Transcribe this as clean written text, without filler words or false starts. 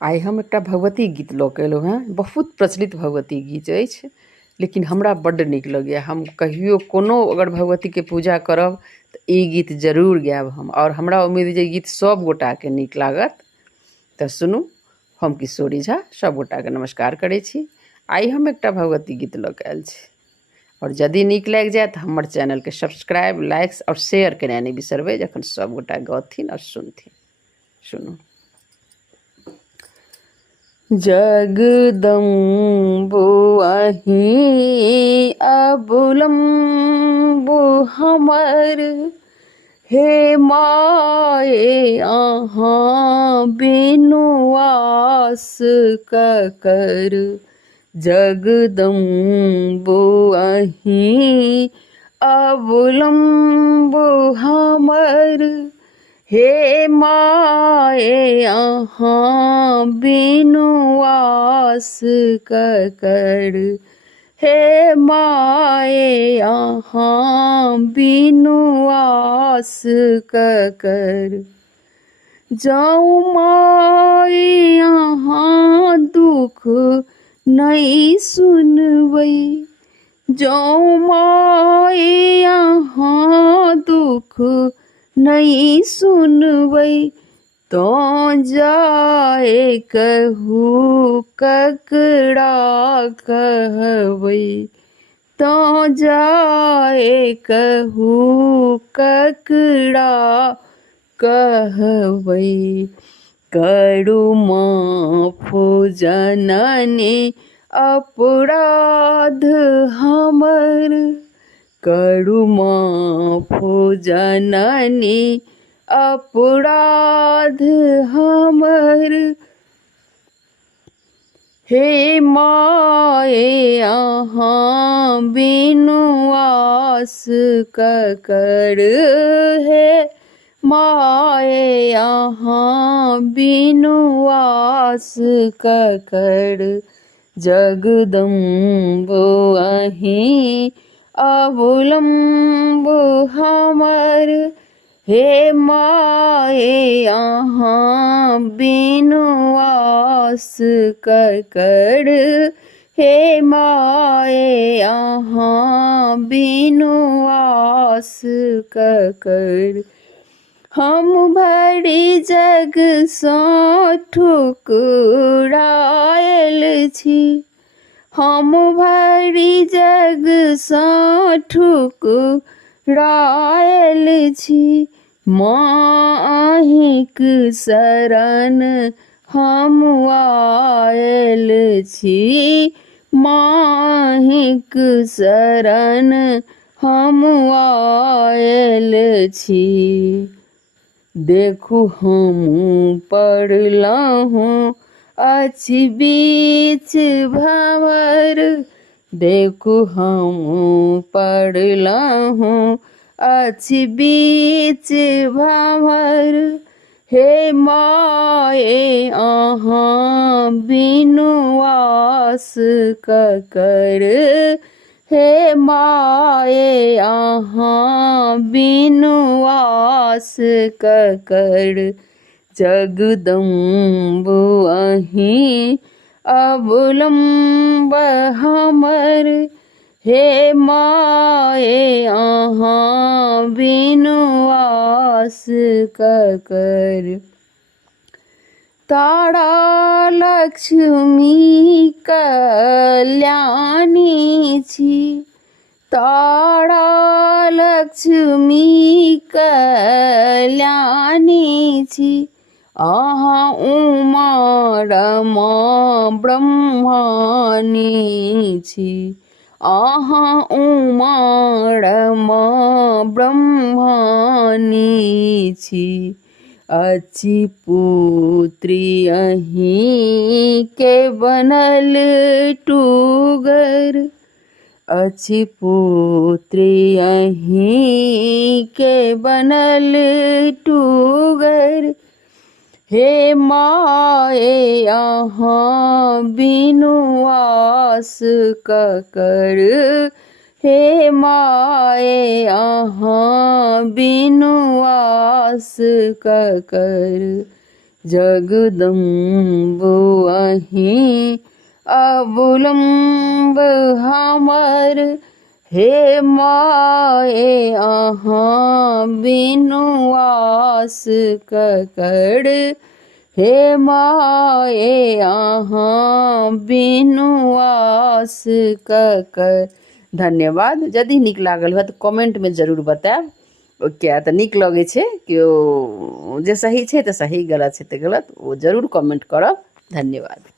आइ हम एकटा भगवती गीत लऽ कऽ एलहुँ हेँ। बहुत प्रचलित भगवती गीत अछि, लेकिन हमरा बड्ड नीक लगैए। हम कहियो कोनो अगर भगवतीके पूजा करब तऽ ई गीत जरूर गायब हम, आओर हमरा उम्मीद जे ई गीत सभ गोटाके नीक लागत। तऽ सुनू, हम किशोरी झा सभ गोटाके नमस्कार करै छी। आइ हम एकटा भगवती गीत लऽ कऽ आयल छी, आओर यदि नीक लागि जाय तऽ हमर चैनलके सब्सक्राइब, लाइक्स आओर शेयर केनाइ नहि बिसरबै, जखन सभ गोटा गौथिन आओर सुनथिन। सुनू। जगदम्बु अहीं अबुलम्बु हमर, हे माये अहाँ बिनु आस ककर। जगदम्बु अहीं अबुलम्बु हमर, हे माये अहाँ बिनु आस ककर। हे माये अहाँ बिनु आस ककर। जाऊ माये अहाँ दुख नहीं सुनबै, जाऊ माये अहाँ दुख नहीं सुनबै, तो जाए कहू ककरा कहबै, तो जाए कहू ककरा कहबै। करू माफ जननी अपराध हमर, करू माफ जननी अपराध हमर। हे माये अहाँ बिनु आस ककर, हे माये अहाँ बिनु आस ककर। जगदम्बु अहीं अबुलम्बु हमर, हे माये अहाँ बिनु आस ककर। हे माये अहाँ बिनु आस ककर। हम भरी जग सँ ठुकरायल छी, हम भरी जग सँ ठुकरायल छी। माहिक शरण हम आयल छी, माहिक शरण हम आयल छी। देखू हमहूँ पड़लहुँ अछि बीच भंवर, देखू हमहूँ पड़लहुँ अछि बीच भंवर। हे माये अहाँ बिनु आस ककर, हे माये अहाँ बिनु आस ककर। जगदम्बु अहीं अबुलम्ब हमर, हे माये अहाँ बिनु आस ककर। तारा लक्ष्मी कल्याणी छी, तारा लक्ष्मी कल्याणी छी। अहाँ उमा रमा ब्रह्माणी छी, अहाँ उमा रमा ब्रह्माणी छी। अछि पुत्री अहीं के बनल टूगर, अछि पुत्री अहीं के बनल टूगर। हे माये अहाँ बिनु आस ककर, हे माये अहाँ बिनु आस ककर। जगदम्ब अहीं अवलंब हमर, हे माए अहाँ बिनु आस ककर, हे माए अहाँ बिनु आस ककर। धन्यवाद। यदि नीक लागल हुए तऽ कमेंटमे जरूर बताएब। किया तऽ नीक लगै छै, केओ जे सही छै तऽ सही, गलत छै तऽ गलत, ओ जरूर कमेंट करब। धन्यवाद।